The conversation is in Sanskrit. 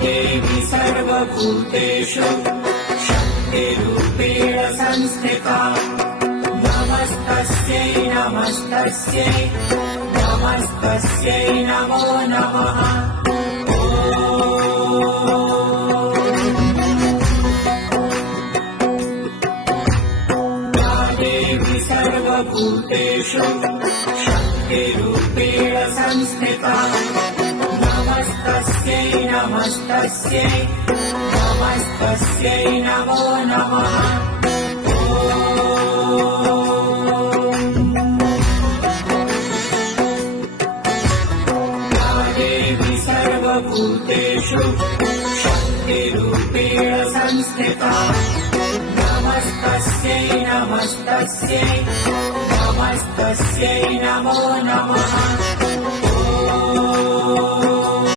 देवी सर्वभूतेषु शक्तिरूपेण संस्थिता नमस्तस्यै नमस्तस्यै नमस्तस्यै नमो नमः। या देवी सर्वभूतेषु शक्तिरूपेण संस्थिता नमस्तस्यै नमस्तस्यै नमस्तस्यै नमो नमः। या देवी सर्वभूतेषु शक्तिरूपेण संस्थिता नमस्तस्यै नमस्तस्यै नमस्तस्यै नमो नमः।